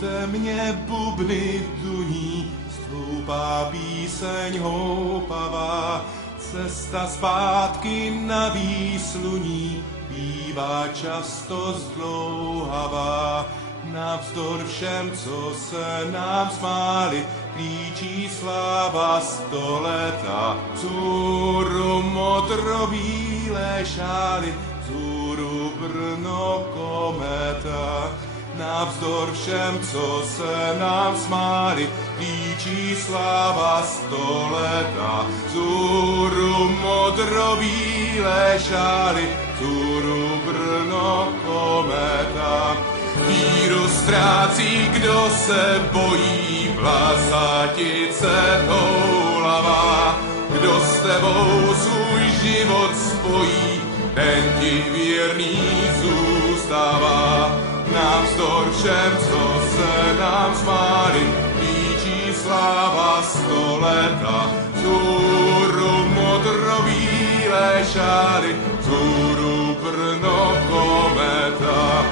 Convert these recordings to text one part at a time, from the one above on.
temně bubny duní, stoupá píseň houpavá, cesta zpátky na výsluní bývá často zdlouhavá. Navzdor všem, co se nám smáli, klíčí sláva stoleta. Vzhůru modrobílé šály, vzhůru Brno kometa. Navzdor všem, co se nám smáli, klíčí sláva stoleta. Vzhůru modrobílé šály, vzhůru Brno kometa. Víru ztrácí, kdo se bojí, vlasatice toulavá. Kdo s tebou svůj život spojí, ten ti věrný zůstává. Navzdor všem, co se nám smáli, klíčí sláva stoleta. Vzhůru modrobílé šály, vzhůru Brno kometa.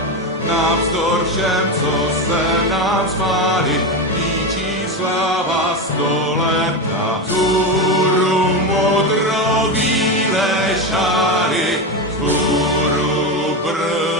Navzdor všem, co se nám smáli, klíčí sláva stoleta. Vzhůru modrobílé šály, vzhůru Brno